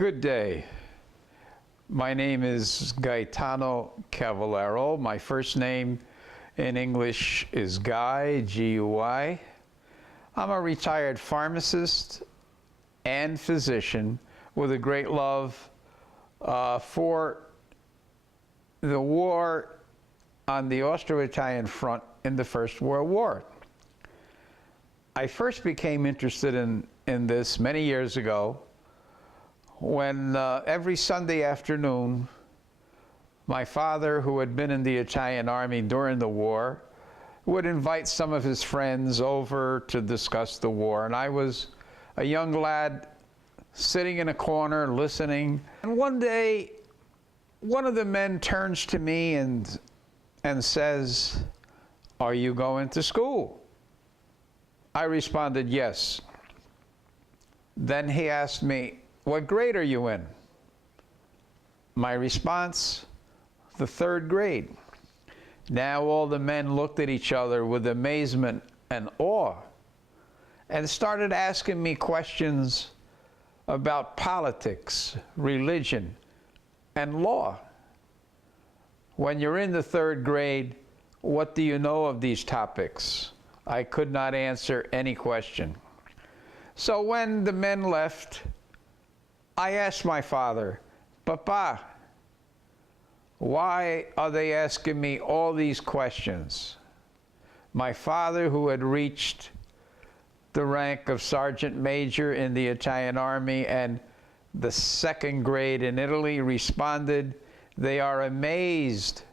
Good day. My name is Gaetano Cavallaro. My first name in English is Guy, G-U-I. I'm a retired pharmacist and physician with a great love for the war on the Austro-Italian front in the First World War. I first became interested in this many years ago when every Sunday afternoon, my father, who had been in the Italian army during the war, would invite some of his friends over to discuss the war. And I was a young lad sitting in a corner listening. And one day, one of the men turns to me and says, "Are you going to school?" I responded, "Yes." Then he asked me, "What grade are you in?" My response, "The third grade." Now all the men looked at each other with amazement and awe and started asking me questions about politics, religion, and law. When you're in the third grade, what do you know of these topics? I could not answer any question. So when the men left, I asked my father, "Papa, why are they asking me all these questions?" My father, who had reached the rank of sergeant major in the Italian army and the second grade in Italy, responded, "They are amazed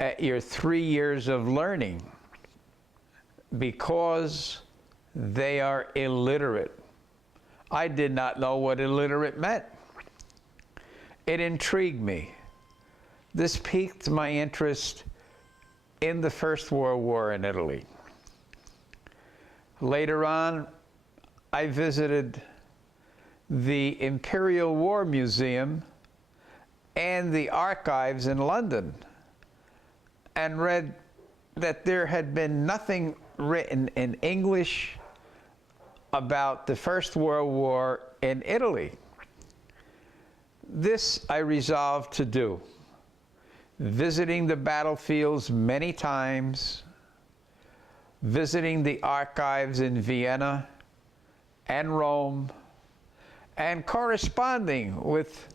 at your 3 years of learning because they are illiterate." I did not know what illiterate meant. It intrigued me. This piqued my interest in the First World War in Italy. Later on, I visited the Imperial War Museum and the archives in London and read that there had been nothing written in English about the First World War in Italy. This I resolved to do, visiting the battlefields many times, visiting the archives in Vienna and Rome, and corresponding with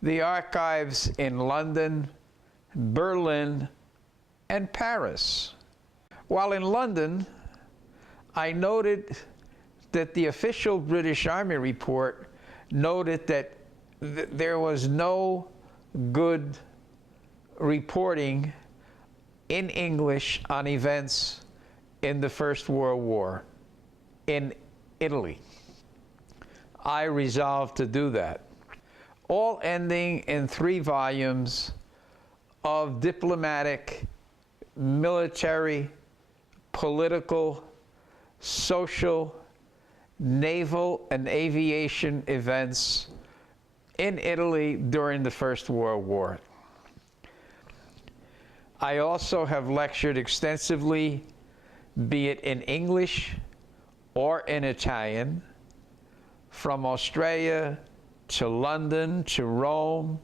the archives in London, Berlin, and Paris. While in London, I noted that the official British Army report noted that there was no good reporting in English on events in the First World War in Italy. I resolved to do that, all ending in 3 volumes of diplomatic, military, political, social, naval, and aviation events in Italy during the First World War. I also have lectured extensively, be it in English or in Italian, from Australia to London to Rome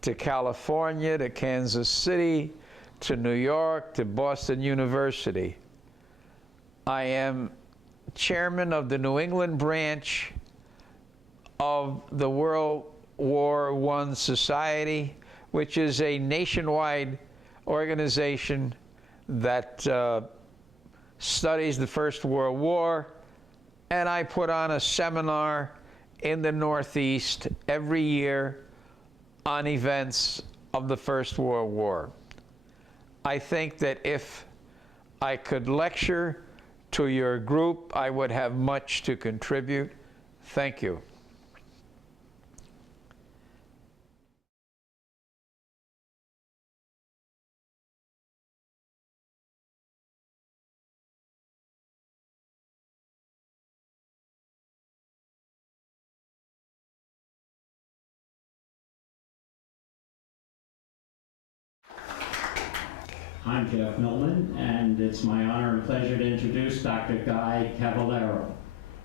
to California to Kansas City to New York to Boston University. I am chairman of the New England branch of the World War I Society, which is a nationwide organization that studies the First World War, and I put on a seminar in the Northeast every year on events of the First World War. I think that if I could lecture to your group, I would have much to contribute. Thank you. I'm Jeff Millman, and it's my honor and pleasure to introduce Dr. Guy Cavallaro.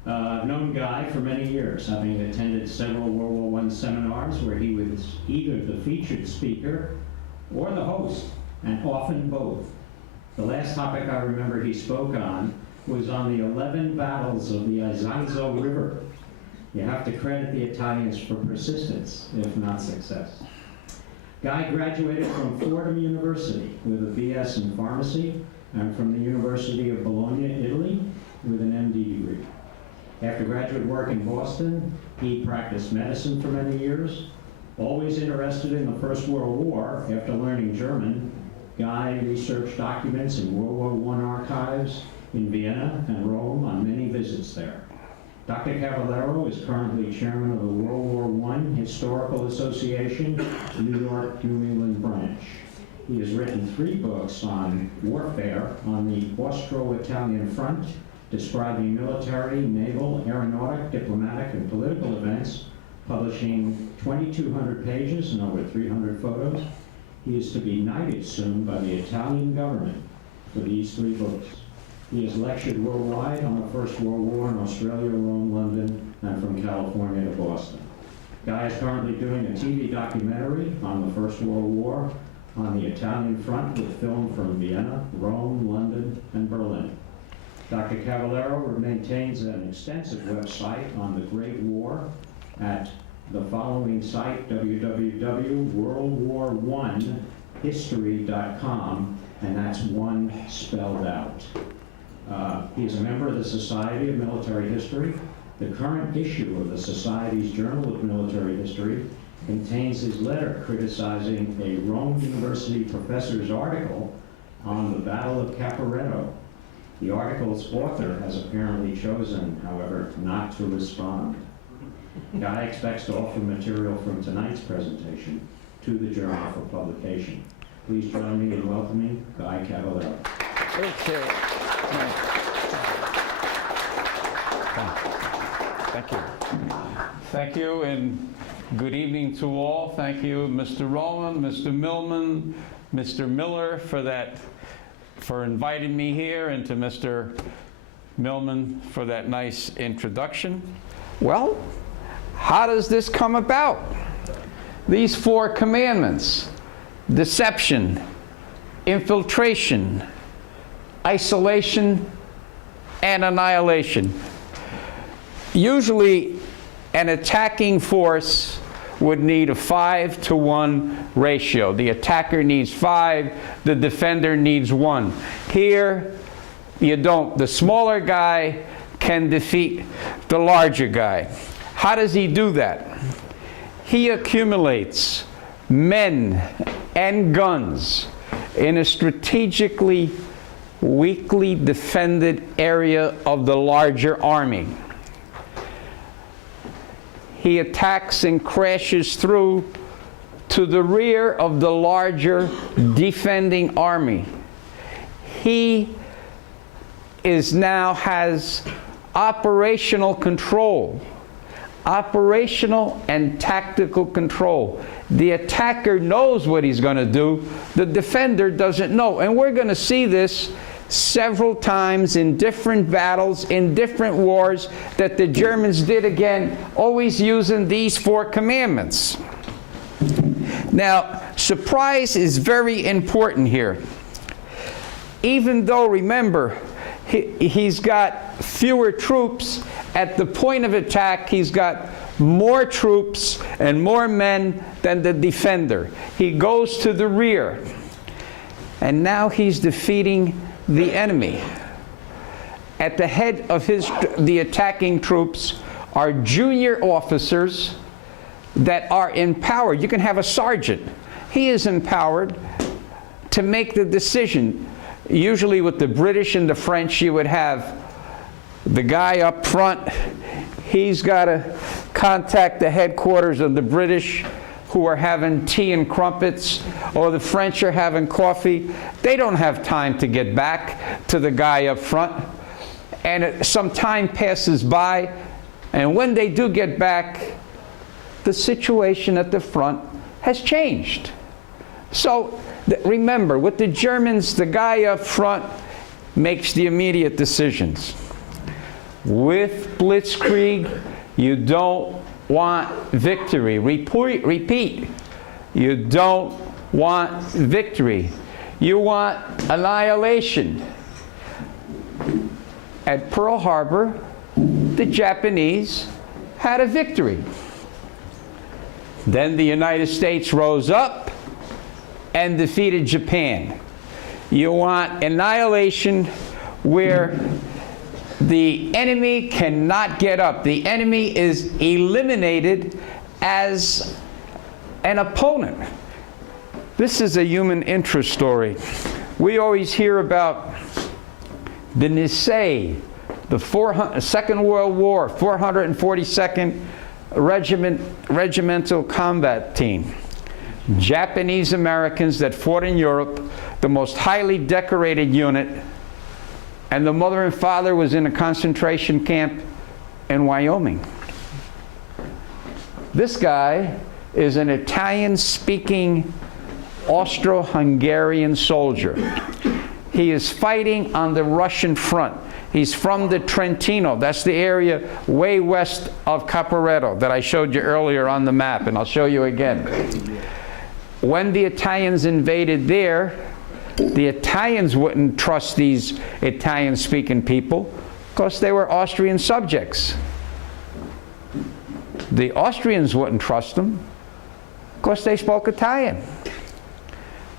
I've known Guy for many years, having attended several World War I seminars where he was either the featured speaker or the host, and often both. The last topic I remember he spoke on was on the 11 battles of the Isonzo River. You have to credit the Italians for persistence, if not success. Guy graduated from Fordham University with a BS in pharmacy and from the University of Bologna, Italy, with an MD degree. After graduate work in Boston, he practiced medicine for many years. Always interested in the First World War, after learning German, Guy researched documents in World War I archives in Vienna and Rome on many visits there. Dr. Cavallaro is currently chairman of the World War I Historical Association, New York, New England branch. He has written 3 books on warfare on the Austro-Italian front, describing military, naval, aeronautic, diplomatic, and political events, publishing 2,200 pages and over 300 photos. He is to be knighted soon by the Italian government for these 3 books. He has lectured worldwide on the First World War in Australia, Rome, London, and from California to Boston. Guy is currently doing a TV documentary on the First World War on the Italian front with film from Vienna, Rome, London, and Berlin. Dr. Cavallaro maintains an extensive website on the Great War at the following site, www.worldwar1history.com, and that's 1 spelled out. He is a member of the Society of Military History. The current issue of the Society's Journal of Military History contains his letter criticizing a Rome University professor's article on the Battle of Caporetto. The article's author has apparently chosen, however, not to respond. Guy expects to offer material from tonight's presentation to the journal for publication. Please join me in welcoming Guy Cavallaro. Okay. Thank you. Thank you, and good evening to all. Thank you, Mr. Rowland, Mr. Millman, Mr. Miller, for inviting me here, and to Mr. Millman for that nice introduction. Well, how does this come about? These 4 commandments: deception, infiltration, isolation, and annihilation. Usually, an attacking force would need a 5-to-1 ratio. The attacker needs 5, the defender needs 1. Here, you don't. The smaller guy can defeat the larger guy. How does he do that? He accumulates men and guns in a strategically weakly defended area of the larger army. He attacks and crashes through to the rear of the larger defending army. He now has operational control, operational and tactical control. The attacker knows what he's going to do. The defender doesn't know. And we're going to see this several times in different battles, in different wars that the Germans did, again, always using these 4 commandments. Now, surprise is very important here. Even though, remember, he's got fewer troops, at the point of attack, he's got more troops and more men than the defender. He goes to the rear, and now he's defeating the enemy. At the head of the attacking troops are junior officers that are empowered. You can have a sergeant. He is empowered to make the decision. Usually with the British and the French, you would have the guy up front. He's got to contact the headquarters of the British, who are having tea and crumpets, or the French are having coffee. They don't have time to get back to the guy up front. And some time passes by, and when they do get back, the situation at the front has changed. So remember, with the Germans, the guy up front makes the immediate decisions. with blitzkrieg, you don't want victory. Repeat. You don't want victory. You want annihilation. At Pearl Harbor, the Japanese had a victory. Then the United States rose up and defeated Japan. You want annihilation where the enemy cannot get up. The enemy is eliminated as an opponent. This is a human interest story. We always hear about the Nisei, the Second World War, 442nd Regimental Combat Team. Japanese Americans that fought in Europe, the most highly decorated unit, and the mother and father was in a concentration camp in Wyoming. This guy is an Italian-speaking Austro-Hungarian soldier. He is fighting on the Russian front. He's from the Trentino. That's the area way west of Caporetto that I showed you earlier on the map, and I'll show you again. When the Italians invaded there, the Italians wouldn't trust these Italian-speaking people because they were Austrian subjects. The Austrians wouldn't trust them because they spoke Italian.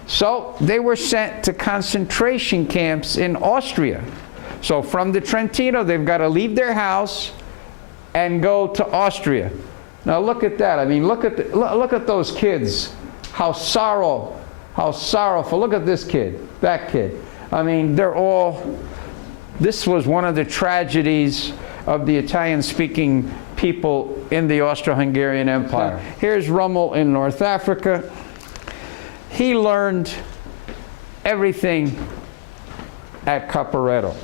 So they were sent to concentration camps in Austria. So from the Trentino, they've got to leave their house and go to Austria. Now look at that. I mean, look at those kids. How sorrowful. Look at this kid, that kid. I mean, they're all, this was one of the tragedies of the Italian-speaking people in the Austro-Hungarian Empire. Here's Rommel in North Africa. He learned everything at Caporetto.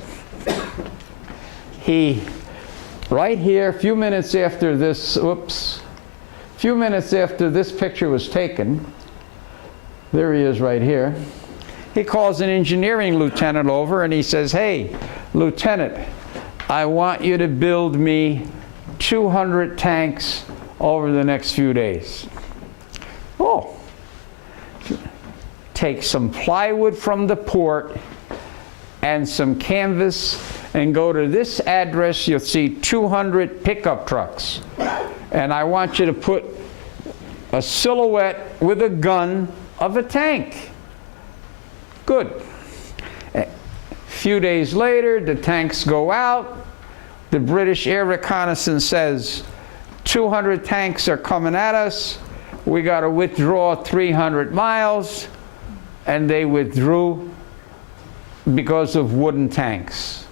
He, right here, a few minutes after this picture was taken, there he is right here, he calls an engineering lieutenant over and he says, "Hey, Lieutenant, I want you to build me 200 tanks over the next few days." Oh. Take some plywood from the port and some canvas and go to this address. You'll see 200 pickup trucks. And I want you to put a silhouette with a gun of a tank. Good. A few days later, the tanks go out. The British Air Reconnaissance says, 200 tanks are coming at us. We got to withdraw 300 miles. And they withdrew because of wooden tanks.